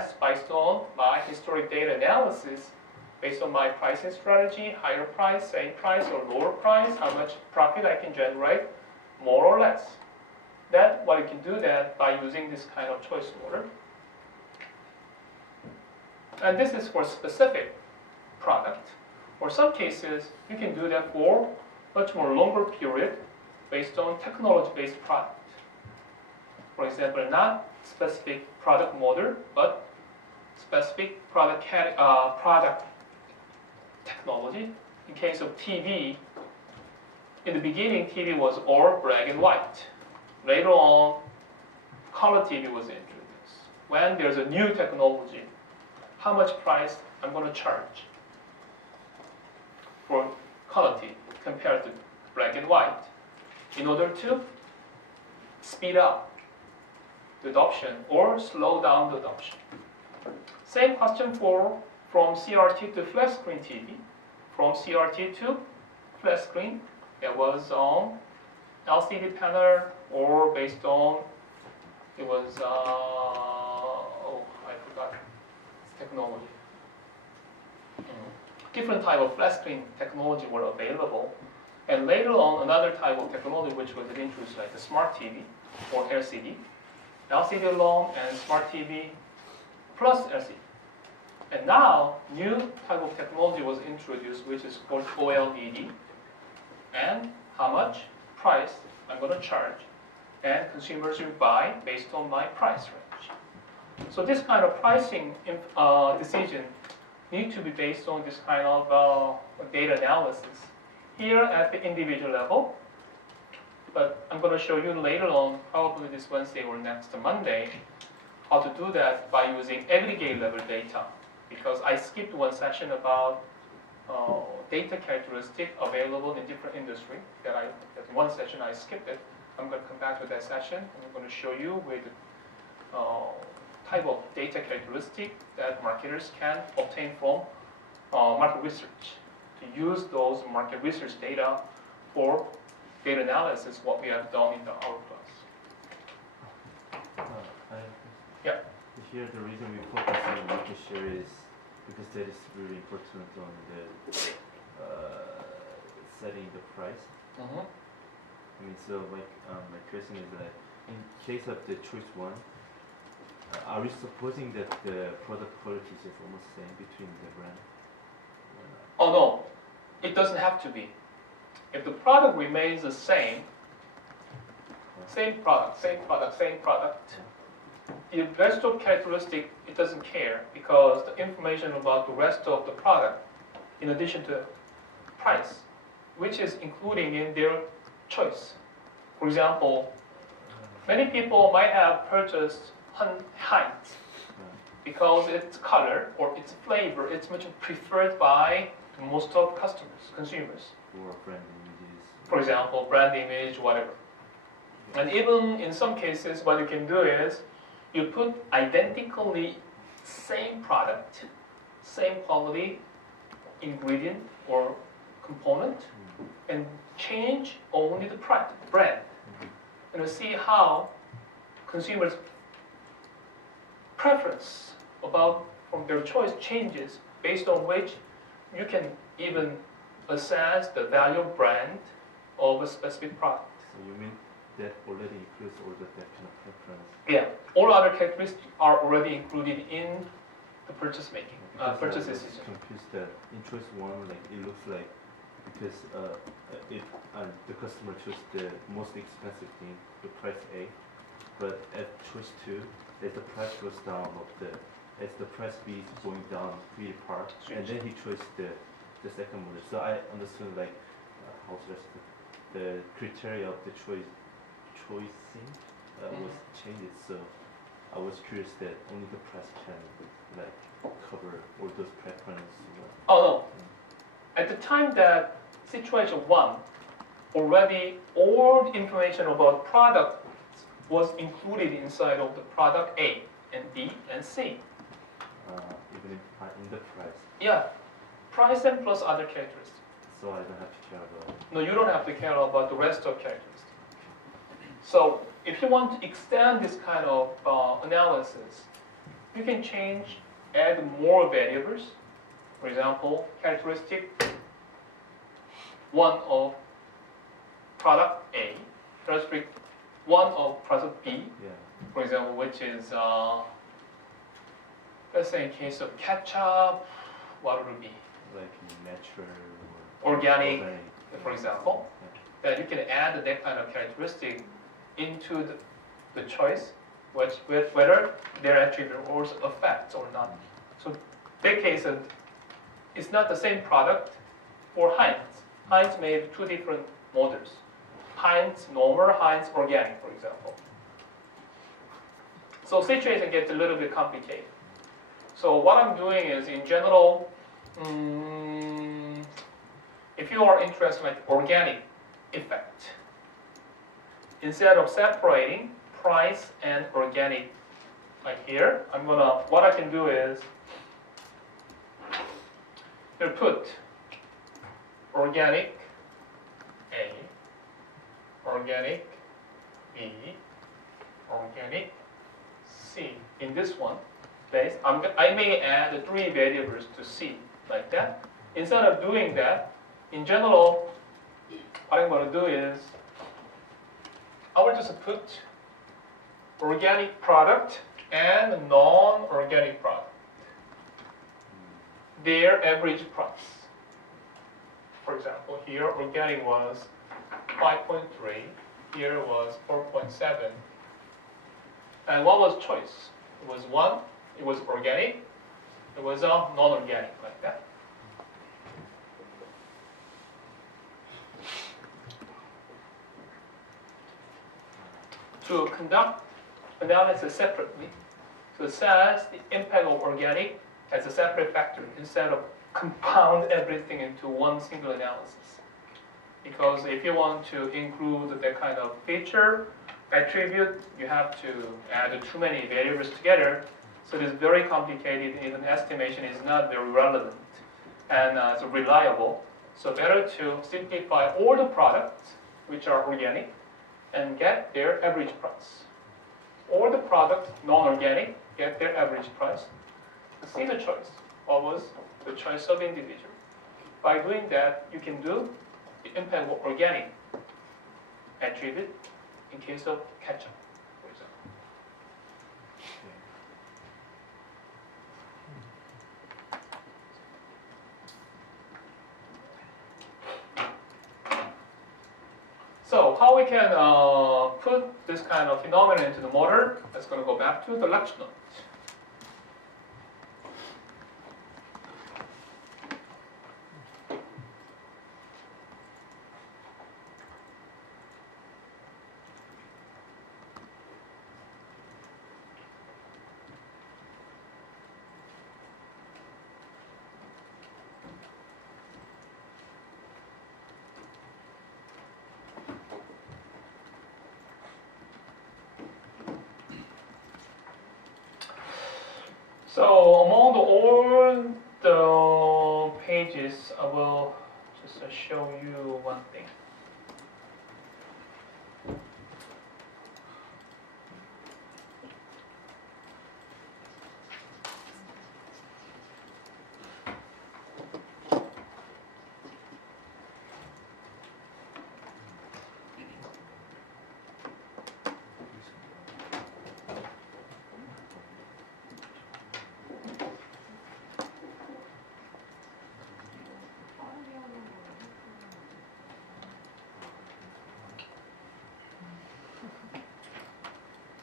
guess based on my historic data analysis, based on my pricing strategy, higher price, same price, or lower price, how much profit I can generate, more or less. That what you can do that by using this kind of choice order. And this is for specific product. For some cases, you can do that for much more longer period based on technology-based product. For example, not specific product model, but specific product technology. In case of TV, in the beginning, TV was all black and white. Later on, color TV was introduced. When there's a new technology, how much price I'm going to charge for color TV compared to black and white in order to speed up the adoption or slow down the adoption. Same question from CRT to flat screen TV. From CRT to flat screen, it was on LCD panel or based on, it was, I forgot technology. Different type of flat screen technology were available. And later on, another type of technology which was introduced, like the smart TV or LCD. LCD alone and smart TV plus LCD. And now, new type of technology was introduced, which is called OLED. And how much price I'm going to charge. And consumers will buy based on my price range. So this kind of pricing decision need to be based on this kind of data analysis. Here at the individual level, but I'm going to show you later on, probably this Wednesday or next Monday, how to do that by using aggregate level data. Because I skipped one session about data characteristic available in different industry. That one session I skipped it. I'm going to come back to that session and I'm going to show you with type of data characteristic that marketers can obtain from market research. To use those market research data for data analysis, what we have done in our class. Yeah. Here, the reason we focus on market share is because that is really important on the setting the price. Mm-hmm. I mean, so my question is that in case of the choice one, are we supposing that the product quality is almost the same between the brand? Oh no, it doesn't have to be. If the product remains the same product, the rest of characteristic, it doesn't care because the information about the rest of the product, in addition to price, which is including in their choice. For example, many people might have purchased Heinz because its color or its flavor, it's much preferred by most of customers, consumers. Or brand images. For example, brand image, whatever. And even in some cases, what you can do is you put identically same product, same quality, ingredient or component, and change only the brand. And you see how consumers' preference about from their choice changes based on which you can even assess the value of brand of a specific product. So you mean that already includes all that kind of preference? Yeah, all other characteristics are already included in the purchase making, purchase I was decision. confused that in choice one, like it looks like because the customer chose the most expensive thing, the price A, but at choice two, as the price goes down as the price B is going down pretty far, and then he chose the second model. So I understood like how the criteria of the choicing was changed. So I was curious that only the price can like cover all those preferences. Oh no. At the time that situation one, already all the information about product was included inside of the product A and B and C. Even in the price. Yeah, price and plus other characteristics. So I don't have to care about. No, you don't have to care about the rest of characteristics. So if you want to extend this kind of analysis you can add more variables. For example, characteristic 1 of product A, characteristic 1 of product B, Yeah. for example, which is, let's say in case of ketchup, what would it be? Like natural or Organic, organic. for example. Yeah. That you can add that kind of characteristic into the choice, whether their attribute or affects or not. So that case, it's not the same product for Heinz. Heinz made 2 different models. Heinz normal, Heinz organic, for example. So situation gets a little bit complicated. So what I'm doing is, in general, if you are interested in like organic effect, instead of separating price and organic, like here, what I can do is, I'll put organic A, organic B, organic C. In this one, base, I may add 3 variables to C, like that. Instead of doing that, in general, what I'm going to do is, I will just put organic product and non-organic product, their average price. For example, here organic was 5.3, here was 4.7. And what was choice? It was 1, it was organic, it was non-organic, like that. To conduct analysis separately, so it says the impact of organic as a separate factor instead of compound everything into one single analysis. Because if you want to include that kind of feature, attribute, you have to add too many variables together. So it is very complicated, even estimation is not very relevant and so reliable. So better to simplify all the products which are organic and get their average price. All the products, non-organic, get their average price. See the choice. What was the choice of individual? By doing that, you can do the impact of organic attribute in case of ketchup, for example. So how we can put this kind of phenomenon into the model? That's going to go back to the lecture note. So among all the pages, I will just show you one thing.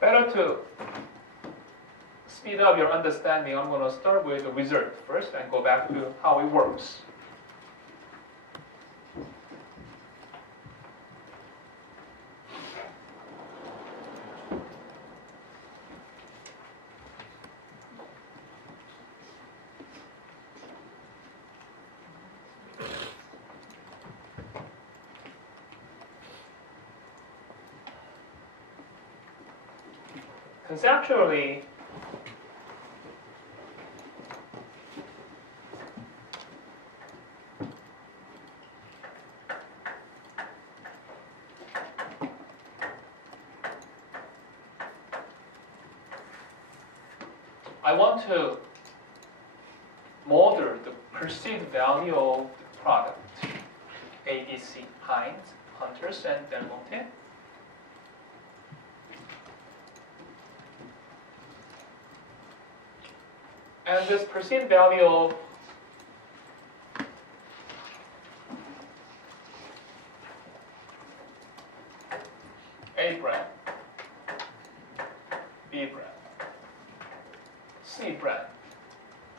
Better to speed up your understanding, I'm going to start with the result first and go back to how it works. Conceptually, I want to model the perceived value of the product ABC, Heinz, Hunters, and Del Monte. And this perceived value of A brand, B brand, C brand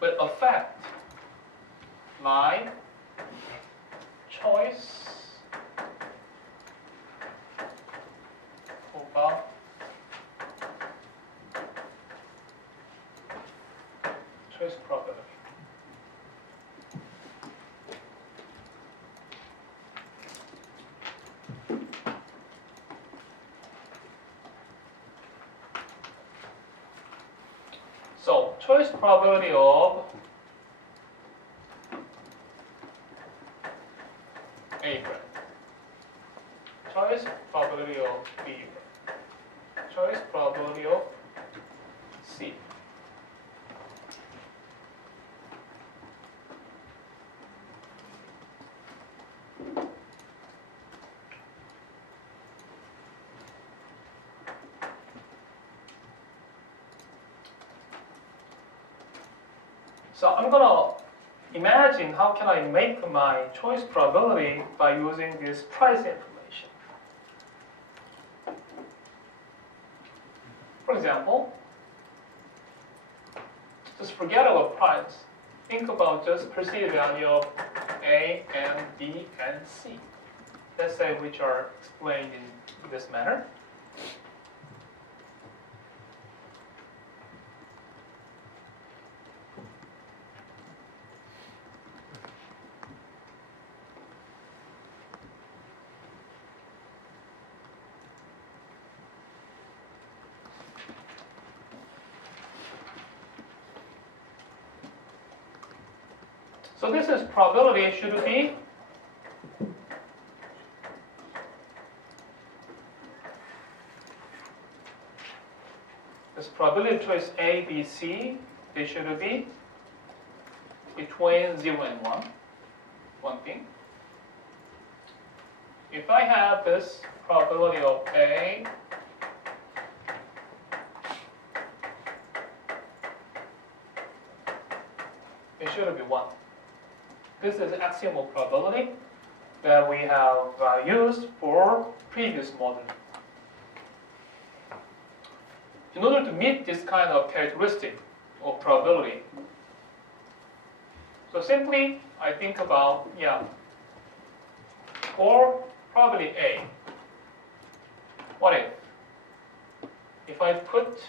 will affect my choice about choice probability. So choice probability of A brand, choice probability of B brand, choice probability of C. So I'm gonna imagine how can I make my choice probability by using this price information. For example, just forget about price. Think about just perceived value of A and B and C. Let's say which are explained in this manner. So this is probability should be this probability choice A, B, C, they should be between 0 and 1 thing. If I have this probability of A it should be 1. This is axiomal probability that we have used for previous model. In order to meet this kind of characteristic of probability, so simply I think about, for probability A, what if I put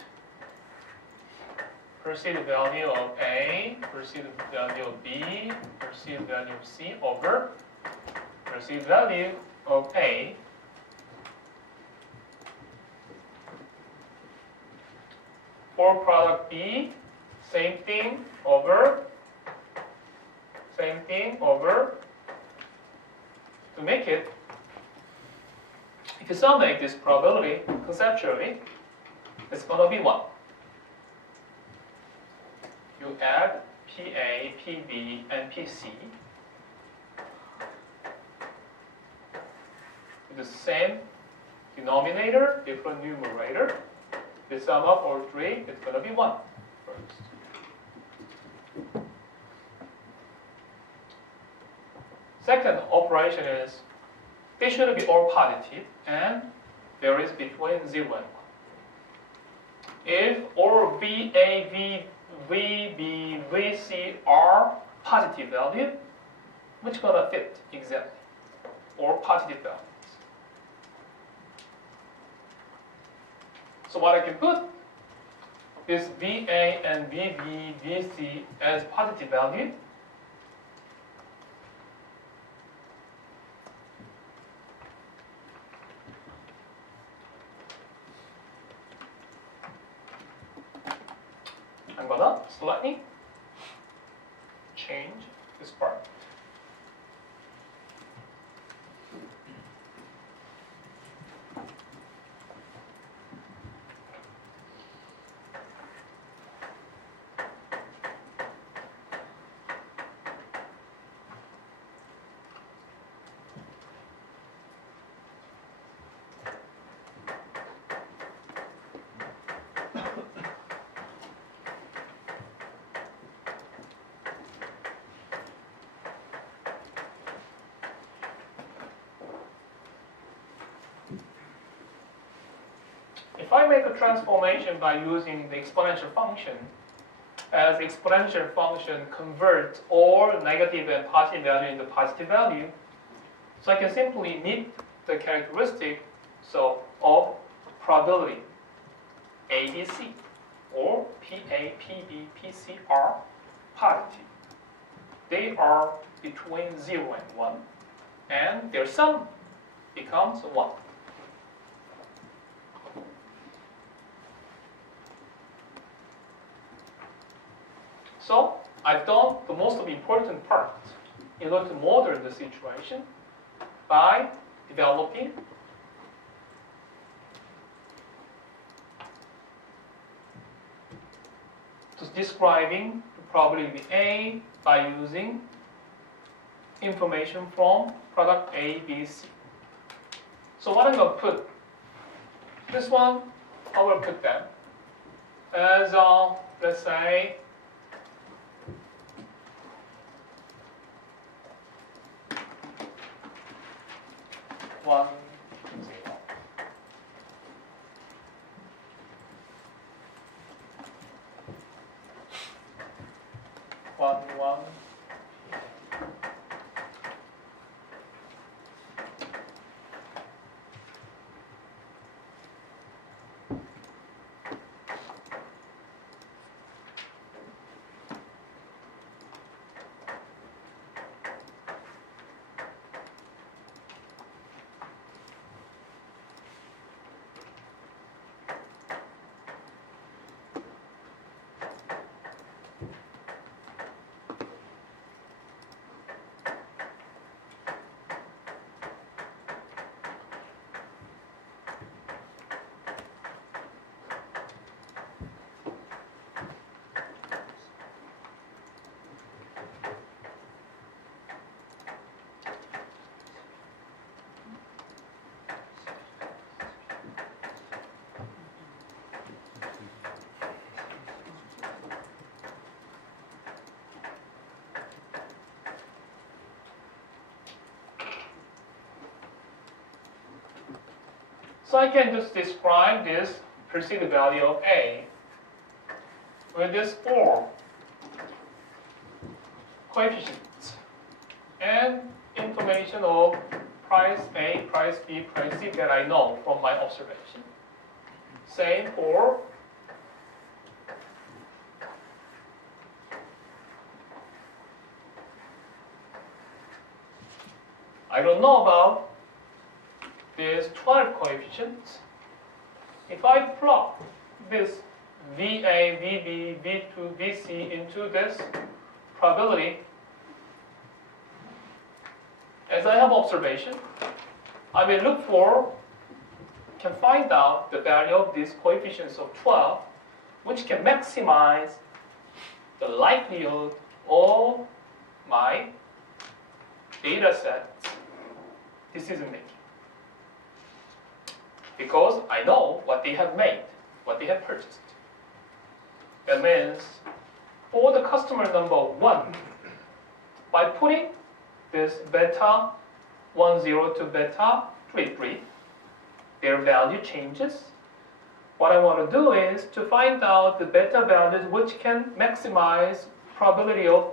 perceived value of A, perceived value of B, perceived value of C over perceived value of A for product B, same thing over to make it, if you summate this probability conceptually, it's going to be 1. You add PA, PB, and PC with the same denominator, different numerator. The sum of all three is going to be 1 first. Second operation is they should be all positive and varies between 0 and 1. If all VA, VB, VC are positive value, which gonna fit exactly? Or positive values. So what I can put is VA and VB, VC as positive value. I'm gonna slightly change this part. if I make a transformation by using the exponential function, as exponential function converts all negative and positive value into positive value, so I can simply meet the characteristic of probability ABC or PA, PB, PC are positive. They are between 0 and 1, and their sum becomes 1. So I've done the most important part in order to model the situation by developing describing the probability A by using information from product A, B, C. So what I'm going to put, this one, I will put them as, let's say, one, 0. One, 1. So I can just describe this perceived value of A with these 4 coefficients and information of price A, price B, price C that I know from my observation. Same for I don't know about these 12 coefficients. If I plug this VA, VB, V2, VC into this probability, as I have observation, I will look for, can find out the value of these coefficients of 12, which can maximize the likelihood of my data set's decision making. Because I know what they have made, what they have purchased. That means for the customer number 1, by putting this beta 10 to beta 33, their value changes. What I want to do is to find out the beta values which can maximize probability of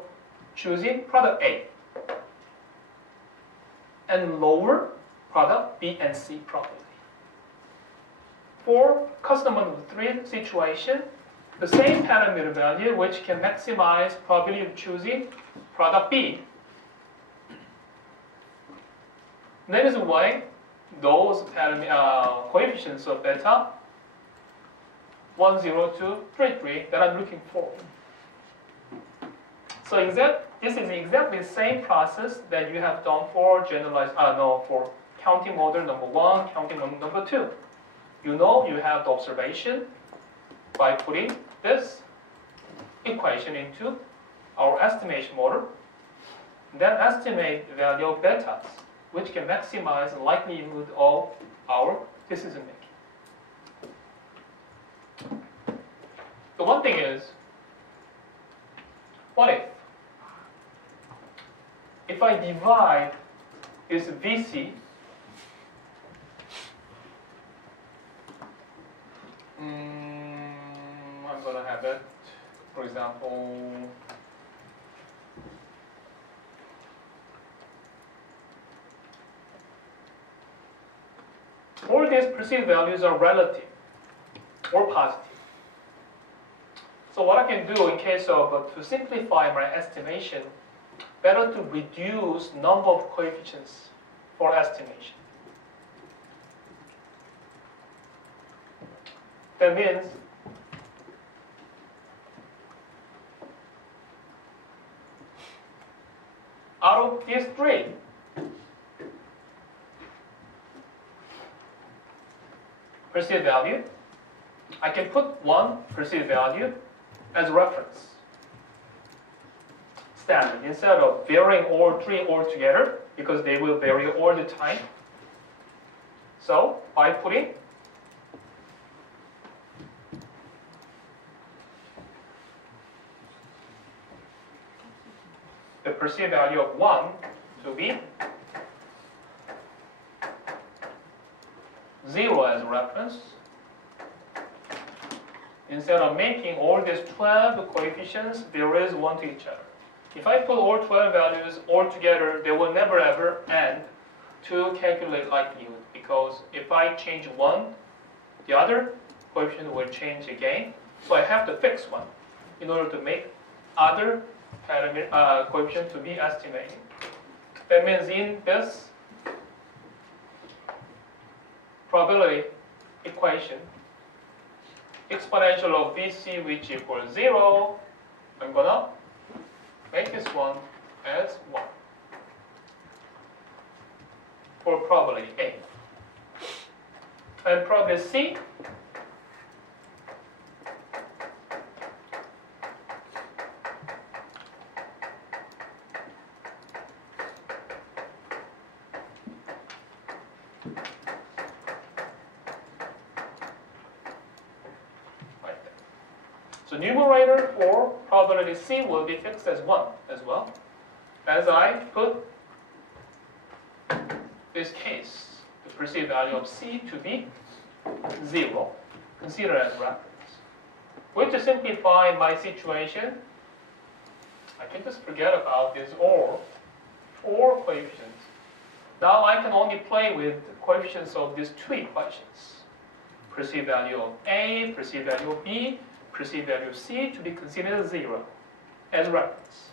choosing product A and lower product B and C probability. For customer number 3 situation, the same parameter value which can maximize probability of choosing product B. That is why those coefficients of beta 10 to 33 that I'm looking for. So this is exactly the same process that you have done for for counting model number 1, counting model number 2. You know you have the observation by putting this equation into our estimation model, then estimate the value of betas, which can maximize the likelihood of our decision making. The one thing is, what if I divide this VC all these perceived values are relative or positive. So what I can do in case of, to simplify my estimation, better to reduce number of coefficients for estimation. That means out of these three, perceived value, I can put one perceived value as reference. Standard, instead of varying all three altogether, because they will vary all the time. So by putting the perceived value of 1 to be 0 as a reference, instead of making all these 12 coefficients varies one to each other. If I put all 12 values all together, they will never ever end to calculate likelihood, because if I change one, the other coefficient will change again. So I have to fix one in order to make other coefficient to be estimated. That means in this probability equation, exponential of BC which equals 0, I'm gonna make this one as 1 for probability A. And probability C, so numerator for probability C will be fixed as 1 as well, as I put this case, the perceived value of C to be 0, consider as reference. Which to simplify my situation, I can just forget about this or 4 coefficients. Now I can only play with the coefficients of these 2 equations. Perceived value of A, perceived value of B, perceived value of C to be considered as 0 as reference.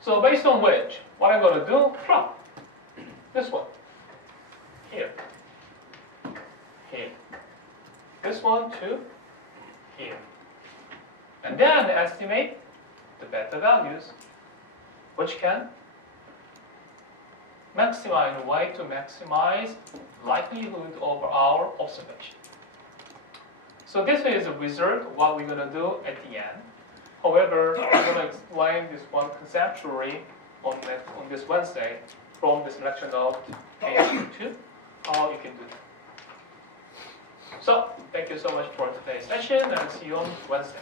So based on which, what I'm going to do, plot this one here, here, this one to here, and then estimate the beta values, which can maximize way to maximize likelihood of our observation. So this is a result of what we're going to do at the end. However, I'm going to explain this one conceptually on this Wednesday from the selection of KSU2, how you can do that. So, thank you so much for today's session, and see you on Wednesday.